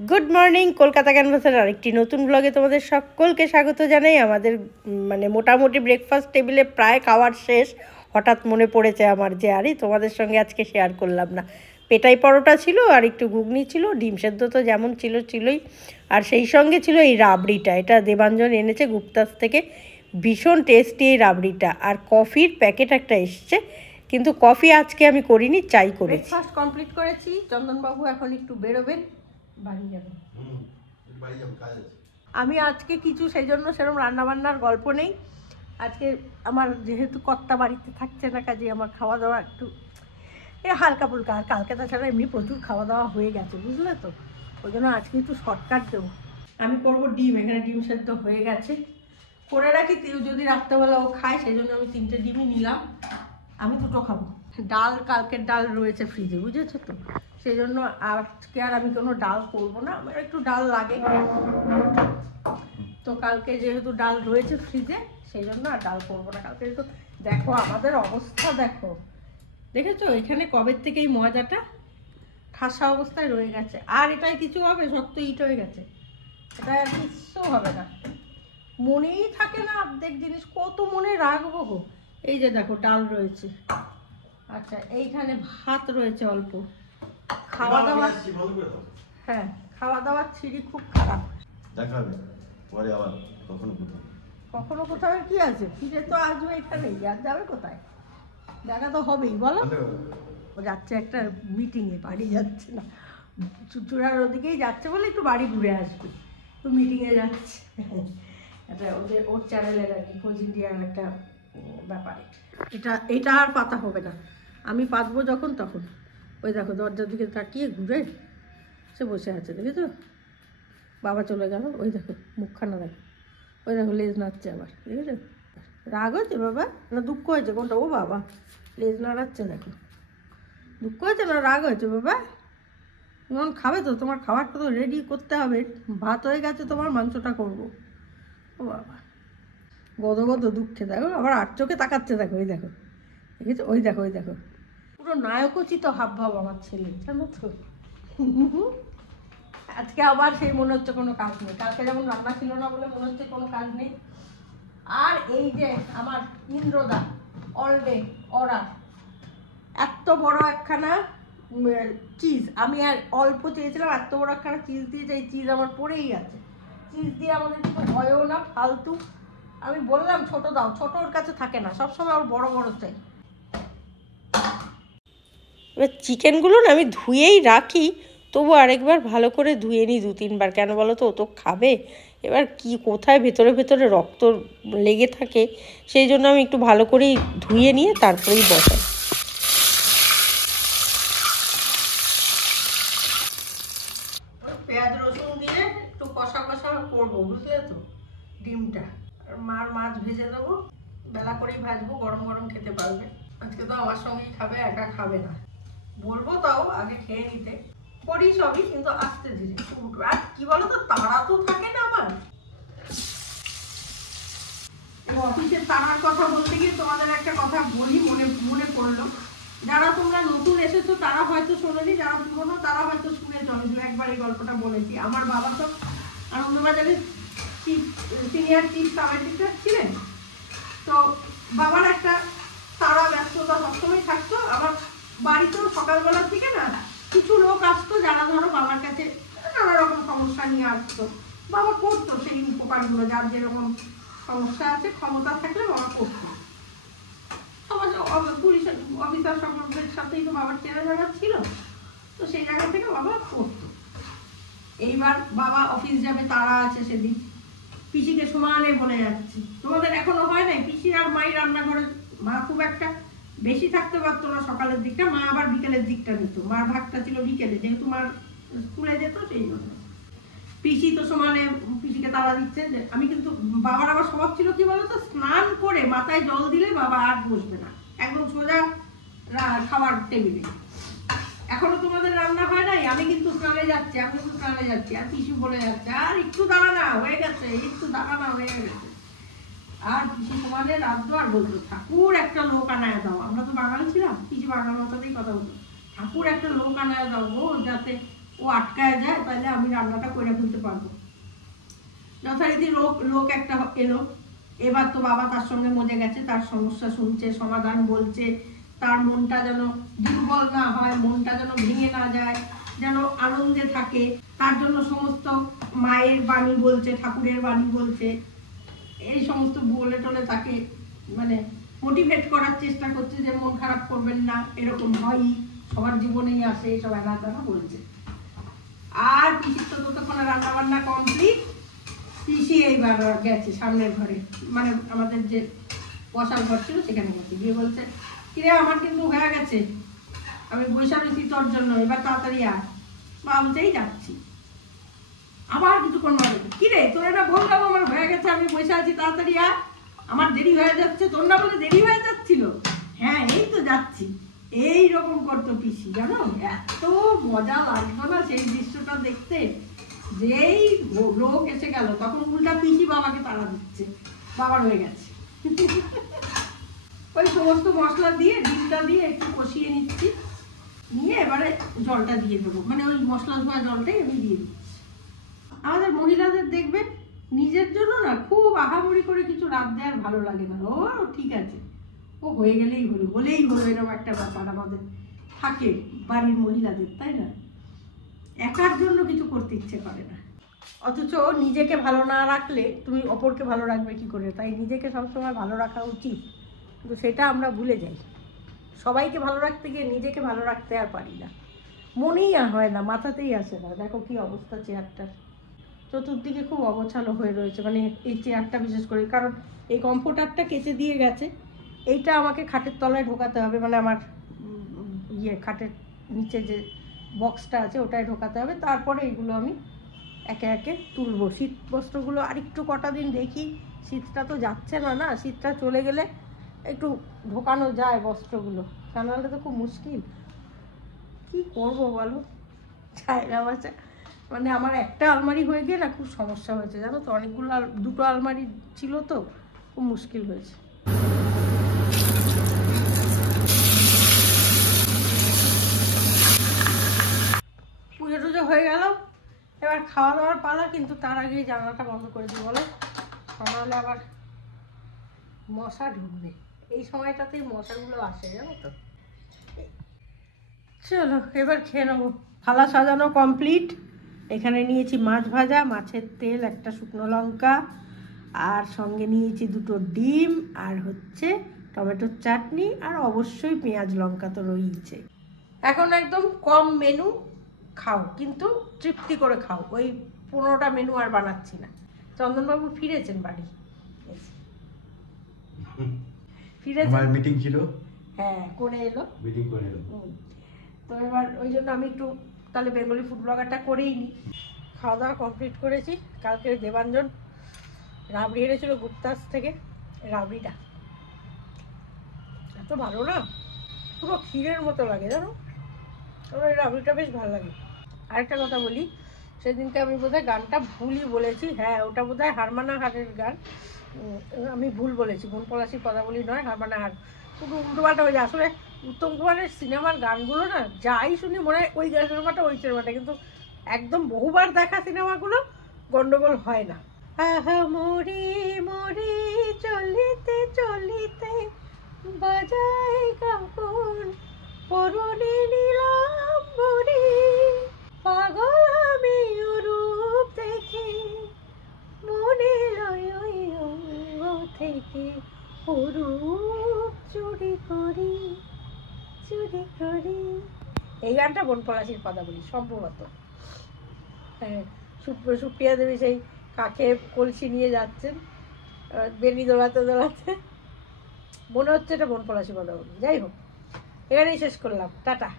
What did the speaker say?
Good morning, Kolkata ক্যানভাসের আরেকটি নতুন ব্লগে তোমাদের সকলকে স্বাগত জানাই। আমাদের মোটামুটি ব্রেকফাস্ট টেবিলে প্রায় খাওয়ার শেষ। হঠাৎ মনে পড়েছে আমার যে আরে তোমাদের সঙ্গে আজকে শেয়ার করলাম না। পেটাই পরোটা ছিল আর একটু ঘুগনি ছিল, ডিম সেদ্ধ তো যেমন ছিলই, আর সেই সঙ্গে ছিল এই রাবড়িটা। এটা দেবাঞ্জন এনেছে গুপ্তাস থেকে, ভীষণ টেস্টি এই রাবড়িটা। আর কফির প্যাকেট একটা এসছে, কিন্তু কফি আজকে আমি করিনি, চাই করেছি। ব্রেকফাস্ট কমপ্লিট করেছি। চন্দনবাবু এখন একটু বেরোবেন, বাড়ি যাবেন। আমি আজকে কিছু সেই জন্য সেরকম রান্নাবান্নার গল্প নেই। আজকে আমার যেহেতু কর্তা বাড়িতে থাকছে না, কাজে আমার খাওয়া দাওয়া একটু হালকা ফুলকা। আর কালকে তাছাড়া এমনি প্রচুর খাওয়া দাওয়া হয়ে গেছে, বুঝলে তো, ওই জন্য আজকে একটু শর্টকাট দেবো। আমি করবো ডিম, এখানে ডিম সেদ্ধ হয়ে গেছে, করে রাখি যদি রাত্রেবেলা ও খায়, সেই জন্য আমি 3টে ডিমই নিলাম। আমি 2টো খাবো। ডাল, কালকের ডাল রয়েছে ফ্রিজে, বুঝেছো তো, সেই জন্য আজকে আর আমি কোনো ডাল করবো না। আমার একটু ডাল লাগে, তো কালকে যেহেতু ডাল রয়েছে ফ্রিজে, সেই জন্য আর ডাল করবো না কালকে। তো দেখো আমাদের অবস্থা, দেখেছো এখানে কবের থেকে এই ময়দাটা ঠাসা অবস্থায় রয়ে গেছে। আর এটাই কিছু হবে, শক্ত ইট হয়ে গেছে, এটা আর কিচ্ছু হবে না। মনেই থাকে না অর্ধেক জিনিস, কত মনে রাখবো গো। এই যে দেখো ডাল রয়েছে, আচ্ছা এইখানে ভাত রয়েছে অল্প। খাওয়া দাওয়া, হ্যাঁ খাওয়া দাওয়ার ছিঁড়ি খুব খারাপ। দেখাবে পরে আবার কখনো কোথাও কি আছে, ফিরে তো আসবে এখানে, আর যাবে কোথায়, দেখা তো হবেই বলো। যাচ্ছে একটা মিটিংয়ে, বাড়ি যাচ্ছে না, চুচুড়ার ওদিকেই যাচ্ছে বলে একটু বাড়ি ঘুরে আসবে, তো মিটিংয়ে যাচ্ছে। এটা ওর চ্যানেলের আর কি, খোঁজ ইন্ডিয়ার একটা ব্যাপারে। এটা আর পাতা হবে না, আমি পাতবো যখন তখন। ওই দেখো দরজার দিকে তাকিয়ে ঘুরে সে বসে আছে, দেখেছো? বাবা চলে গেল, ওই দেখো মুখখানা দেখো, ওই দেখো লেজ নাড়ছে আবার, দেখেছো? রাগ হয়েছে বাবা না দুঃখ হয়েছে, কোনটা? ও বাবা লেজ নাড়াচ্ছে, দেখো দুঃখ হয়েছে না রাগ হয়েছে বাবা? তোমার খাবে তো, তোমার খাবারটা তো রেডি করতে হবে। ভাত হয়ে গেছে তোমার, মাংসটা করবো। ও বাবা গদ দুঃখে দেখো, আবার আর চোখে তাকাচ্ছে, দেখো ওই দেখো, দেখেছো? ওই দেখো পুরো নায়কোচিত হাব ভাব আমার ছেলে, জানো তো। আজকে আবার সেই মনে হচ্ছে কোনো কাজ নেই, কালকে যেমন রান্না ছিল না বলে মনে হচ্ছে কোনো কাজ নেই। আর এই যে আমার ইন্দ্রদা অল ডে ওরা এত বড় একখানা চিজ, আমি আর অল্প চেয়েছিলাম, এত বড় একখানা চিজ দিয়েছে। এই চিজ আমার পড়েই আছে, চিজ দিয়ে আমাদের কিছু হয়ও না, ফালতু। আমি বললাম ছোট দাও, ছোট ওর কাছে থাকে না, সবসময় ওর বড় বড় চাই। এবার চিকেনগুলো না আমি ধুয়েই রাখি, তবু আরেকবার ভালো করে ধুয়ে নিই 2-3 বার। কেন বলো তো, ও তো খাবে। এবার কি কোথায় ভেতরে রক্ত লেগে থাকে, সেই জন্য আমি একটু ভালো করেই ধুয়ে নিয়ে তারপরেই বসাই। পেঁয়াজ রসুন দিয়ে একটু কষা করবো, বুঝলে তো, ডিমটা। আর মার মাছ ভেজে দেবো, বেলা করেই ভাজবো, গরম গরম খেতে পারবে। আজকে তো আমার সঙ্গেই খাবে, একা খাবে না। বলবো তাও আগে খেয়ে নিতে, করি সবই কিন্তু আস্তে ধীরে। আর কি বলো তো, তাড়া তো থাকে না আমার। অফিসের তাড়ার কথা বলতে গিয়ে তোমাদের একটা কথা বলি, মনে পড়লো। যারা তোমরা নতুন এসেছো তারা হয়তো শোনোনি, যারা পুরোনো তারা হয়তো শুনেছো। আমি 2-1 এই গল্পটা বলেছি। আমার বাবা তো আনন্দবাজারের সিনিয়র চিফ সামেটিস্টার ছিলেন, তো বাবার একটা তারা ব্যস্ততা সবসময় থাকতো। আমার বাড়িতেও সকালবেলার থেকে না কিছু লোক আসতো, যারা ধরো বাবার কাছে নানা রকম সমস্যা নিয়ে আসতো। বাবা করতো সেই উপকারগুলো, যার যেরকম সমস্যা আছে, ক্ষমতা থাকলে বাবা করতো। পুলিশ অফিসার সকলের সাথেই তো বাবার চেনা জানা ছিল, তো সেই জায়গা থেকে বাবা করতো। এইবার বাবা অফিস যাবে, তারা আছে সেদিন, পিসিকে সমানে বলে যাচ্ছি, তোমাদের এখনো হয় নাই? পিসি আর মাই রান্নাঘরে, মা খুব একটা বেশি থাকতে পারতো না সকালের দিকটা, মা আবার বিকেলের দিকটা নিত। মার ভাগটা ছিল বিকেলে, যেহেতু মার স্কুলে যেত, সেই জন্য। পিসি তো সমানে পিসিকে তাড়া দিচ্ছে যে আমি কিন্তু, বাবার আবার স্বভাব ছিল কি বলতো, স্নান করে মাথায় জল দিলে বাবা আর বসবে না, একদম সোজা খাওয়ার টেবিলে। এখনো তোমাদের রান্না হয় নাই, আমি কিন্তু স্নানে যাচ্ছি, আর পিসি বলে যাচ্ছে আর একটু দাঁড়া না, হয়ে গেছে, একটু দাঁড়া না, হয়ে গেছে। আর পিসি তোমাদের রাখতো আর বলতো ঠাকুর একটা লোক আনায় দাও। আমরা তো বাঙালি ছিলাম, পিসি বাঙাল মতোই কথা বলতো, ঠাকুর একটা লোক আনায় দাও গো, যাতে ও আটকায় যায়, তাহলে আমি রান্নাটা করে ফেলতে পারবো। যথারীতি লোক একটা এলো, এবার তো বাবা তার সঙ্গে মজে গেছে, তার সমস্যা শুনছে, সমাধান বলছে, তার মনটা যেন দুর্বল না হয়, মনটা যেন ভেঙে না যায়, যেন আনন্দে থাকে, তার জন্য সমস্ত মায়ের বাণী বলছে, ঠাকুরের বাণী বলছে, এই সমস্ত বলে টলে তাকে মানে মোটিভেট করার চেষ্টা করছে যে মন খারাপ করবেন না, এরকম হয়ই, সবার জীবনেই আসে, সব এলাকাটা বলছে। আর পিসির তো ততক্ষণে রান্না বান্না কমপ্লিট। পিসি এইবার গেছে সামনের ঘরে, মানে আমাদের যে বসার ঘর ছিল সেখানে গেছে, গিয়ে বলছে কিরে আমার কিন্তু হয়ে গেছে, আমি বৈশা রয়েছি তোর জন্য, এবার তাড়াতাড়ি আয়। বাবুতেই যাচ্ছি, আবার কিছুক্ষণ বাদে কিরে তোর এটা বললাম আমার হয়ে গেছে, আমি বসে আছি, তাড়াতাড়ি আয়, আমার দেরি হয়ে যাচ্ছে। তোর না বলে দেরি হয়ে যাচ্ছিল? হ্যাঁ এই তো যাচ্ছি। এইরকম করতো পিসি, জানো এত মজা লাগতো না সেই দৃশ্যটা দেখতে। যেই লোক এসে গেল তখন উল্টা পিসি বাবাকে তাড়া দিচ্ছে, বাবার হয়ে গেছে। ওই সমস্ত মশলা দিয়ে ডিমটা দিয়ে একটু কষিয়ে নিচ্ছি, নিয়ে এবারে জলটা দিয়ে দেবো, মানে ওই মশলা ধোয়া জলটাই আমি দিয়ে দিচ্ছি। আমাদের মহিলাদের দেখবে নিজের জন্য না খুব আহামরি করে কিছু রাঁধতে আর ভালো লাগে না। ও ঠিক আছে, ও হয়ে গেলেই হলো, হলেই হলো, এরকম একটা ব্যাপার আমাদের থাকে বাড়ির মহিলাদের, তাই না? একার জন্য কিছু করতে ইচ্ছে করে না। অথচ নিজেকে ভালো না রাখলে তুমি অপরকে ভালো রাখবে কি করে? তাই নিজেকে সবসময় ভালো রাখা উচিত, কিন্তু সেটা আমরা ভুলে যাই। সবাইকে ভালো রাখতে গিয়ে নিজেকে ভালো রাখতে আর পারি না, মনেই আর হয় না, মাথাতেই আসে না। দেখো কি অবস্থা চেয়ারটার, চতুর্দিকে খুব অগোছালো হয়ে রয়েছে, মানে এই চেয়ারটা বিশেষ করে, কারণ এই কমফোর্টারটা কেচে দিয়ে গেছে, এইটা আমাকে খাটের তলায় ঢোকাতে হবে, মানে আমার খাটের নিচে যে বক্সটা আছে ওটায় ঢোকাতে হবে, তারপরে এইগুলো আমি একে একে তুলবো। শীত বস্ত্রগুলো আর একটু কটা দিন দেখি, শীতটা তো যাচ্ছে না, না শীতটা চলে গেলে একটু ঢোকানো যায় বস্ত্রগুলো, তা নাহলে তো খুব মুশকিল। কি করবো বলো, জায়গা বাঁচা, মানে আমার একটা আলমারি হয়ে গিয়ে না খুব সমস্যা হয়েছে, জানো তো, অনেকগুলো দুটো আলমারি ছিল তো খুব মুশকিল হয়েছে। পুজো টুজো হয়ে গেল, এবার খাওয়া দাওয়ার পালা, কিন্তু তার আগেই জানলাটা বন্ধ করে দিই, বলো, নাহলে আবার মশা ঢুকবে। এই সময়টাতেই মশাগুলো আসে, জানো তো। চলো এবার খেয়ে নেবো। থালা সাজানো কমপ্লিট। এখানে নিয়েছি মাছ ভাজা, মাছের তেল, একটা শুকনো লঙ্কা, আর সঙ্গে নিয়েছি দুটো ডিম, আর হচ্ছে টমেটোর চাটনি, আর অবশ্যই পেঁয়াজ লঙ্কা তো রয়েছে। এখন একদম কম মেনু খাও, কিন্তু তৃপ্তি করে খাও, ওই 15টা মেনু আর বানাচ্ছি না। চন্দনবাবু ফিরেছেন বাড়ি, ফিরেছেন, মিটিং ছিল, হ্যাঁ করে এলো, মিটিং করে এলো। তো এবার ওই জন্য আমি একটু তাহলে বেঙ্গলি ফুড ব্লগারটা করেই নিই। খাওয়া দাওয়া কমপ্লিট করেছি। কালকে দেবাঞ্জন রাবড়ি এনেছিল গুপ্তাস থেকে, রাবড়িটা এত ভালো না, পুরো ক্ষীরের মতো লাগে, জানো, আমার এই রাবড়িটা বেশ ভালো লাগে। আরেকটা কথা বলি, সেদিনকে আমি বোধহয় গানটা ভুলই বলেছি, হ্যাঁ ওটা বোধহয় হারমানা হারের গান, আমি ভুল বলেছি, বন পলাশি পদাবলী নয়, হারমানা হার, শুধু উল্টোপাল্টা হয়ে যায়। আসলে উত্তম কুমারের সিনেমার গানগুলো না যাই শুনি মনে হয় ওই সিনেমাটা ওই সিনেমাটা, কিন্তু একদম বহুবার দেখা সিনেমাগুলো গন্ডগোল হয় না। আহা মরি মরি চলিতে চলিতে বাজাই কাপন পরনে নীলাম্বরী, পাগল আমি রূপ দেখে মনে লয় অঙ্গ থেকে অরূপ চুরি করি চুরি করি। এই গানটা বন পলাশির পদাবলী সম্ভবত। হ্যাঁ, সুপ্রিয়া দেবী সেই কাকে কলসি নিয়ে যাচ্ছেন, বেনি দোলাতে দোলাতে, মনে হচ্ছে এটা বন পলাশি পদাবলী। যাই হোক, এখানেই শেষ করলাম, টাটা।